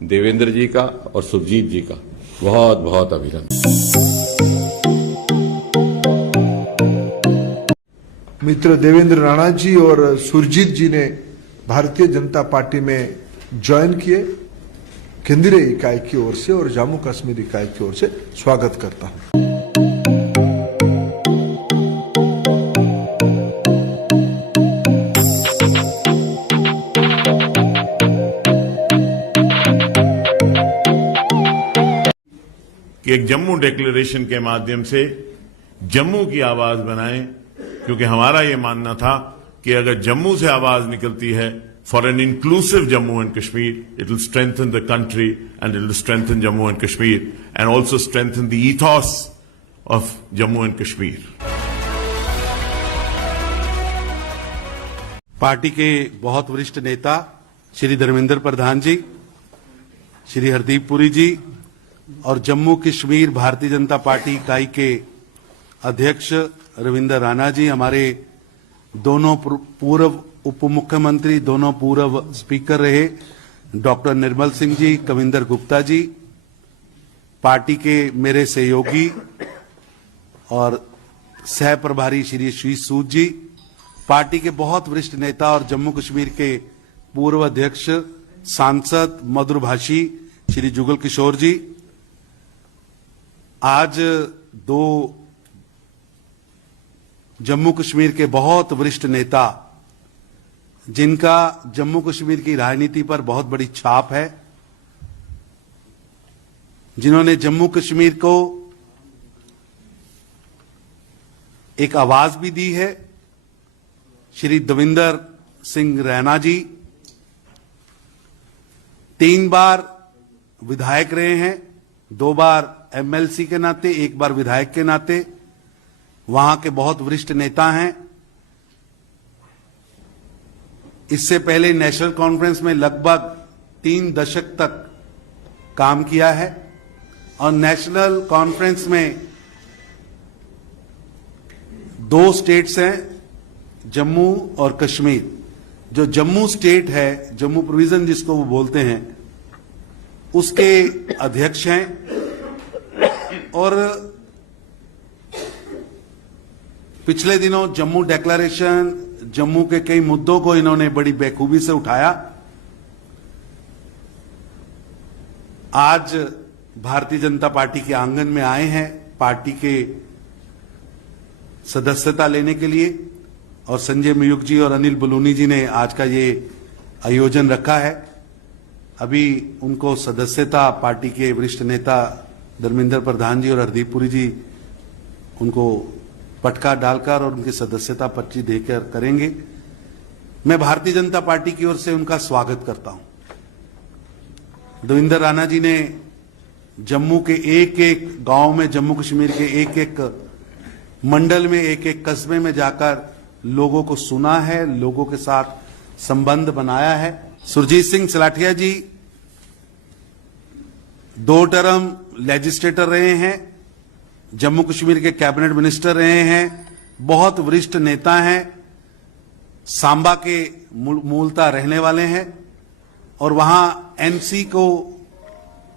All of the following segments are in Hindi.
देवेंद्र जी का और सुरजीत जी का बहुत बहुत अभिनंदन। मित्र देवेंद्र राणा जी और सुरजीत जी ने भारतीय जनता पार्टी में ज्वाइन किए। केंद्रीय इकाई की ओर से और जम्मू कश्मीर इकाई की ओर से स्वागत करता हूं। कि एक जम्मू डिक्लेरेशन के माध्यम से जम्मू की आवाज बनाएं, क्योंकि हमारा यह मानना था कि अगर जम्मू से आवाज निकलती है for an inclusive Jammu and Kashmir, it will strengthen the country and it will strengthen Jammu and Kashmir and also strengthen the ईथॉस of Jammu and Kashmir. Party के बहुत वरिष्ठ नेता श्री धर्मेंद्र प्रधान जी, श्री हरदीप पुरी जी और जम्मू कश्मीर भारतीय जनता पार्टी इकाई के अध्यक्ष रविंदर राणा जी, हमारे दोनों पूर्व उप मुख्यमंत्री, दोनों पूर्व स्पीकर रहे डॉक्टर निर्मल सिंह जी, कविंदर गुप्ता जी, पार्टी के मेरे सहयोगी और सह प्रभारी श्री शीश सूद जी, पार्टी के बहुत वरिष्ठ नेता और जम्मू कश्मीर के पूर्व अध्यक्ष सांसद मधुरभाषी श्री जुगल किशोर जी। आज दो जम्मू कश्मीर के बहुत वरिष्ठ नेता, जिनका जम्मू कश्मीर की राजनीति पर बहुत बड़ी छाप है, जिन्होंने जम्मू कश्मीर को एक आवाज भी दी है, श्री देवेंद्र सिंह रैना जी 3 बार विधायक रहे हैं, 2 बार एमएलसी के नाते, 1 बार विधायक के नाते, वहां के बहुत वरिष्ठ नेता हैं। इससे पहले नेशनल कॉन्फ्रेंस में लगभग 3 दशक तक काम किया है और नेशनल कॉन्फ्रेंस में 2 स्टेट्स हैं, जम्मू और कश्मीर। जो जम्मू स्टेट है, जम्मू प्रोविजन जिसको वो बोलते हैं, उसके अध्यक्ष हैं और पिछले दिनों जम्मू डिक्लेरेशन, जम्मू के कई मुद्दों को इन्होंने बड़ी बेखूबी से उठाया। आज भारतीय जनता पार्टी के आंगन में आए हैं पार्टी के सदस्यता लेने के लिए और संजय मयूख जी और अनिल बलूनी जी ने आज का ये आयोजन रखा है। अभी उनको सदस्यता पार्टी के वरिष्ठ नेता धर्मेंद्र प्रधान जी और हरदीप पुरी जी उनको पटका डालकर और उनकी सदस्यता पर्ची देकर करेंगे। मैं भारतीय जनता पार्टी की ओर से उनका स्वागत करता हूं। देवेंद्र राणा जी ने जम्मू के एक एक गांव में, जम्मू कश्मीर के एक एक मंडल में, एक एक कस्बे में जाकर लोगों को सुना है, लोगों के साथ संबंध बनाया है। सुरजीत सिंह सलाठिया जी 2 टर्म लेजिस्लेटर रहे हैं, जम्मू कश्मीर के कैबिनेट मिनिस्टर रहे हैं, बहुत वरिष्ठ नेता हैं, सांबा के मूलतः रहने वाले हैं और वहां एनसी को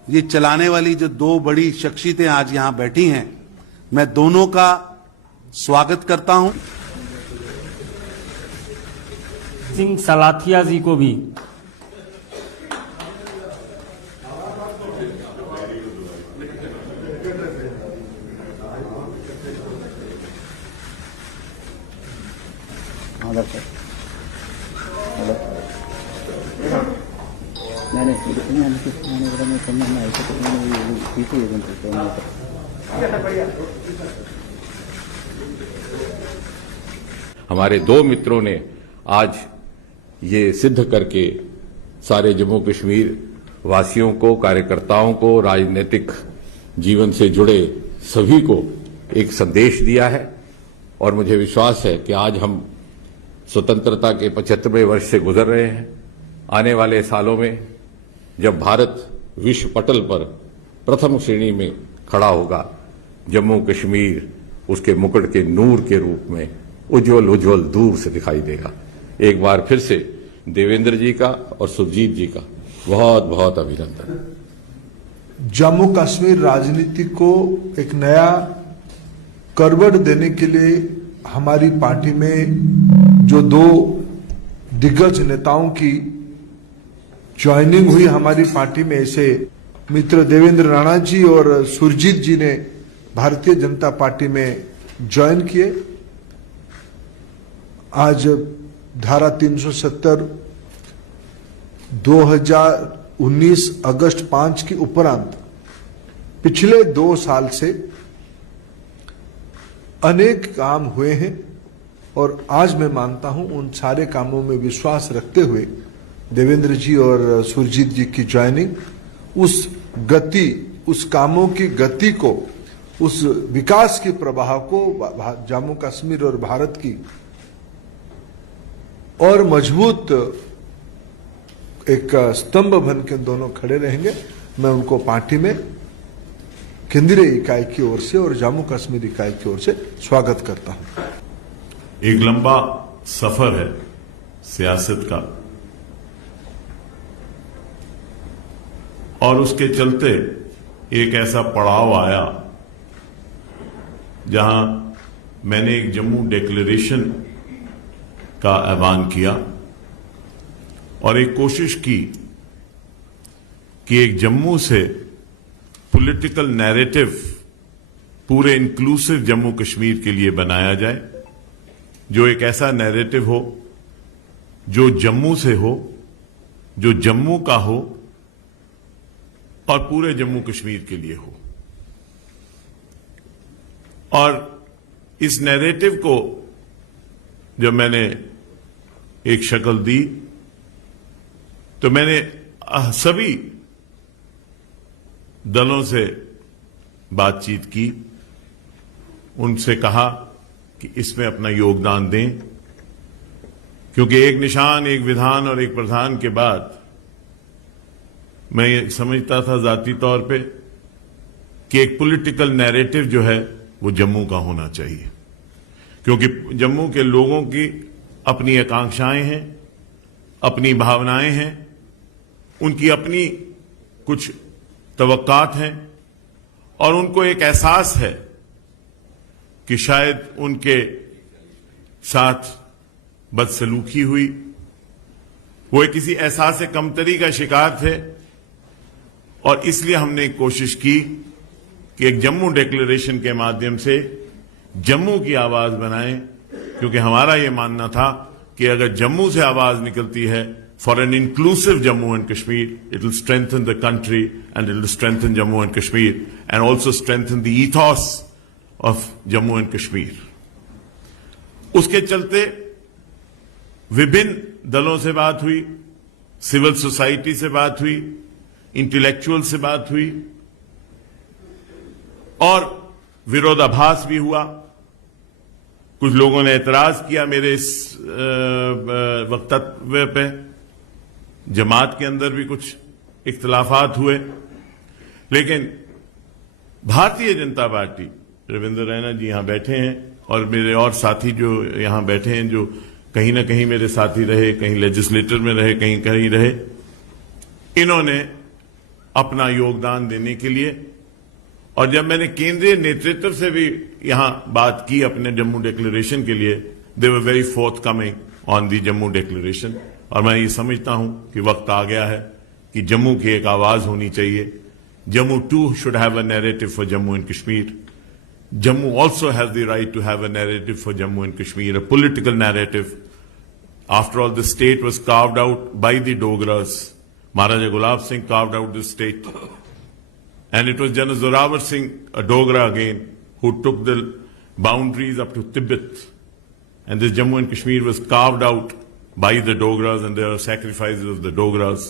ये चलाने वाली जो 2 बड़ी शख्सियतें आज यहां बैठी हैं, मैं दोनों का स्वागत करता हूं। सिंह सलाथिया जी को भी हमारे 2 मित्रों ने आज ये सिद्ध करके सारे जम्मू कश्मीर वासियों को, कार्यकर्ताओं को, राजनीतिक जीवन से जुड़े सभी को एक संदेश दिया है और मुझे विश्वास है कि आज हम स्वतंत्रता के 75वें वर्ष से गुजर रहे हैं। आने वाले सालों में जब भारत विश्व पटल पर प्रथम श्रेणी में खड़ा होगा, जम्मू कश्मीर उसके मुकुट के नूर के रूप में उज्जवल उज्जवल दूर से दिखाई देगा। एक बार फिर से देवेंद्र जी का और सुरजीत जी का बहुत बहुत अभिनंदन। जम्मू कश्मीर राजनीति को एक नया करवट देने के लिए हमारी पार्टी में जो दो दिग्गज नेताओं की ज्वाइनिंग हुई हमारी पार्टी में, ऐसे मित्र देवेंद्र राणा जी और सुरजीत जी ने भारतीय जनता पार्टी में ज्वाइन किए। आज धारा 370 2019 अगस्त 5 के उपरांत पिछले 2 साल से अनेक काम हुए हैं और आज मैं मानता हूं उन सारे कामों में विश्वास रखते हुए देवेंद्र जी और सुरजीत जी की ज्वाइनिंग उस गति, उस कामों की गति को, उस विकास के प्रवाह को जम्मू कश्मीर और भारत की और मजबूत एक स्तंभ बन के दोनों खड़े रहेंगे। मैं उनको पार्टी में केंद्रीय इकाई की ओर से और जम्मू कश्मीर इकाई की ओर से स्वागत करता हूं। एक लंबा सफर है सियासत का और उसके चलते एक ऐसा पड़ाव आया जहां मैंने एक जम्मू डिक्लेरेशन का ऐलान किया और एक कोशिश की कि एक जम्मू से पॉलिटिकल नैरेटिव पूरे इंक्लूसिव जम्मू कश्मीर के लिए बनाया जाए, जो एक ऐसा नैरेटिव हो जो जम्मू से हो, जो जम्मू का हो और पूरे जम्मू कश्मीर के लिए हो। और इस नैरेटिव को जब मैंने एक शक्ल दी तो मैंने सभी दलों से बातचीत की, उनसे कहा कि इसमें अपना योगदान दें, क्योंकि एक निशान, एक विधान और एक प्रधान के बाद मैं ये समझता था जाती तौर पे कि एक पॉलिटिकल नैरेटिव जो है वो जम्मू का होना चाहिए, क्योंकि जम्मू के लोगों की अपनी आकांक्षाएं हैं, अपनी भावनाएं हैं, उनकी अपनी कुछ तवक्कात हैं और उनको एक एहसास है कि शायद उनके साथ बदसलूकी हुई, वो किसी एहसास कमतरी का शिकार थे। और इसलिए हमने एक कोशिश की कि एक जम्मू डिक्लेरेशन के माध्यम से जम्मू की आवाज बनाएं, क्योंकि हमारा यह मानना था कि अगर जम्मू से आवाज निकलती है for an inclusive Jammu and Kashmir, it will strengthen the country and it will strengthen Jammu and Kashmir and also strengthen the ईथॉस of Jammu and Kashmir. उसके चलते विभिन्न दलों से बात हुई, सिविल सोसाइटी से बात हुई, इंटेलेक्चुअल से बात हुई और विरोधाभास भी हुआ। कुछ लोगों ने एतराज किया मेरे इस वक्तव्य पे, जमात के अंदर भी कुछ इख्तिलाफात हुए, लेकिन भारतीय जनता पार्टी, रविंद्र रैना जी यहां बैठे हैं और मेरे और साथी जो यहां बैठे हैं, जो कहीं ना कहीं मेरे साथी रहे, कहीं लेजिस्लेटर में रहे, कहीं कहीं रहे, इन्होंने अपना योगदान देने के लिए, और जब मैंने केंद्रीय नेतृत्व से भी यहां बात की अपने जम्मू डिक्लेरेशन के लिए, they were very forthcoming on the Jammu declaration. और मैं ये समझता हूं कि वक्त आ गया है कि जम्मू की एक आवाज होनी चाहिए। Jammu too should have a narrative for Jammu and Kashmir. Jammu also has the right to have a narrative for Jammu and Kashmir, a political narrative. After all, the state was carved out by the Dogras. Maharaja Gulab Singh carved out the state. And it was General Zorawar Singh, a Dogra again, who took the boundaries up to Tibet. And this Jammu and Kashmir was carved out by the Dogras, and there are sacrifices of the Dogras.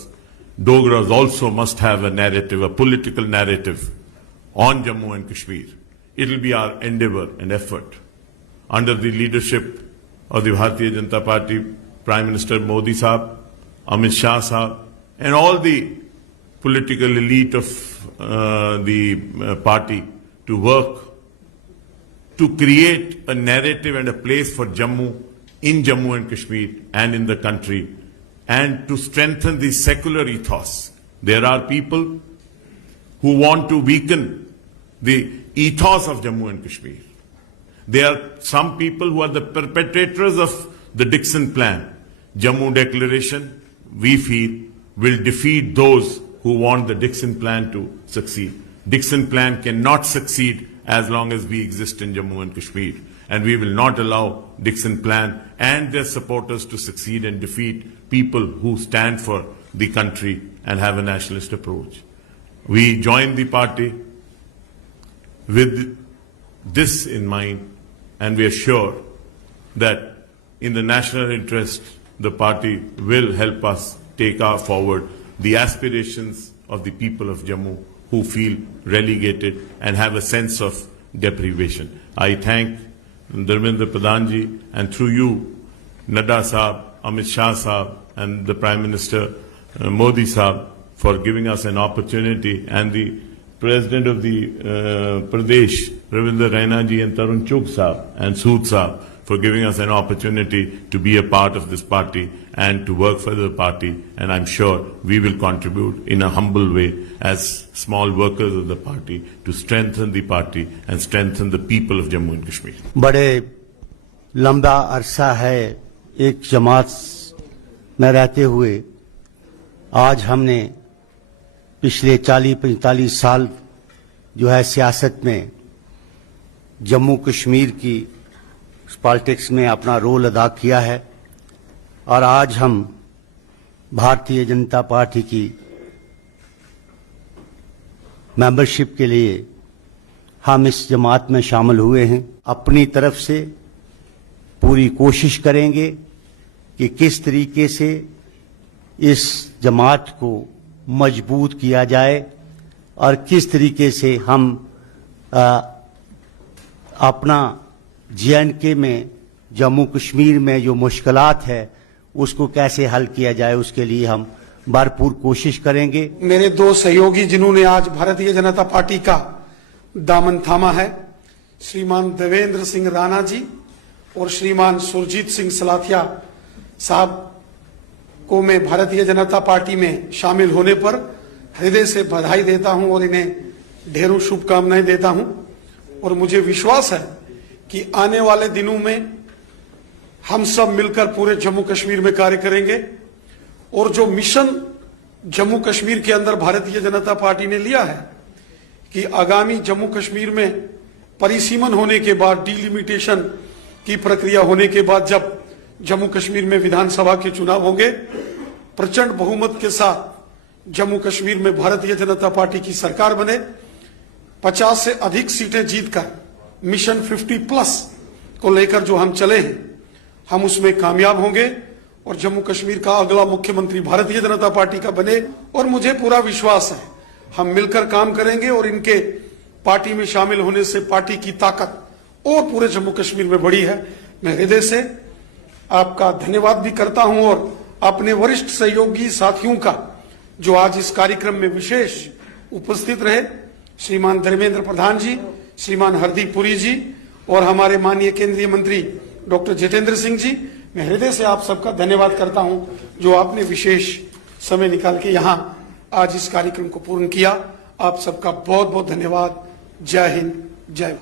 Dogras also must have a narrative, a political narrative on Jammu and Kashmir. It will be our endeavor and effort under the leadership of the Bharatiya Janata Party, Prime Minister Modi Sahab, Amit Shah Sahab, and all the political elite of the party to work to create a narrative and a place for Jammu in Jammu and Kashmir and in the country, and to strengthen the secular ethos. There are people who want to weaken the ethos of Jammu and Kashmir. There are some people who are the perpetrators of the Dixon Plan. Jammu Declaration, we feel, will defeat those who want the Dixon Plan to succeed. Dixon Plan cannot succeed as long as we exist in Jammu and Kashmir. And we will not allow Dixon Plan and their supporters to succeed and defeat people who stand for the country and have a nationalist approach. We join the party with this in mind, and we are sure that in the national interest, the party will help us take forward the aspirations of the people of Jammu who feel relegated and have a sense of deprivation. I thank Dharmendra Pradhan ji, and through you, Nadda Sahab, Amit Shah Sahab, and the Prime Minister Modi Sahab for giving us an opportunity, and the President of the Pradesh, Ravinder Raina ji, and Tarun Chugh Sahab and Sood Sahab for giving us an opportunity to be a part of this party and to work for the party. And I'm sure we will contribute in a humble way as small workers of the party to strengthen the party and strengthen the people of Jammu and Kashmir. बड़े लंबा अरसा है एक जमात में रहते हुए आज हमने पिछले 40-45 साल जो है सियासत में जम्मू कश्मीर की पॉलिटिक्स में अपना रोल अदा किया है और आज हम भारतीय जनता पार्टी की मेंबरशिप के लिए हम इस जमात में शामिल हुए हैं। अपनी तरफ से पूरी कोशिश करेंगे कि किस तरीके से इस जमात को मजबूत किया जाए और किस तरीके से हम अपना जे.एंड.के में जम्मू कश्मीर में जो मुश्किलात है उसको कैसे हल किया जाए, उसके लिए हम भरपूर कोशिश करेंगे। मेरे दो सहयोगी जिन्होंने आज भारतीय जनता पार्टी का दामन थामा है, श्रीमान देवेंद्र सिंह राणा जी और श्रीमान सुरजीत सिंह सलाथिया साहब को मैं भारतीय जनता पार्टी में शामिल होने पर हृदय से बधाई देता हूं और इन्हें ढेरों शुभकामनाएं देता हूं। और मुझे विश्वास है कि आने वाले दिनों में हम सब मिलकर पूरे जम्मू कश्मीर में कार्य करेंगे और जो मिशन जम्मू कश्मीर के अंदर भारतीय जनता पार्टी ने लिया है कि आगामी जम्मू कश्मीर में परिसीमन होने के बाद, डिलिमिटेशन की प्रक्रिया होने के बाद जब जम्मू कश्मीर में विधानसभा के चुनाव होंगे, प्रचंड बहुमत के साथ जम्मू कश्मीर में भारतीय जनता पार्टी की सरकार बने, 50 से अधिक सीटें जीतकर मिशन 50+ को लेकर जो हम चले हैं हम उसमें कामयाब होंगे और जम्मू कश्मीर का अगला मुख्यमंत्री भारतीय जनता पार्टी का बने। और मुझे पूरा विश्वास है हम मिलकर काम करेंगे और इनके पार्टी में शामिल होने से पार्टी की ताकत और पूरे जम्मू कश्मीर में बढ़ी है। मैं हृदय से आपका धन्यवाद भी करता हूं और अपने वरिष्ठ सहयोगी साथियों का जो आज इस कार्यक्रम में विशेष उपस्थित रहे, श्रीमान धर्मेंद्र प्रधान जी, श्रीमान हरदीप पुरी जी और हमारे माननीय केंद्रीय मंत्री डॉक्टर जितेंद्र सिंह जी, मैं हृदय से आप सबका धन्यवाद करता हूं जो आपने विशेष समय निकाल के यहां आज इस कार्यक्रम को पूर्ण किया। आप सबका बहुत बहुत धन्यवाद। जय हिंद, जय भारत।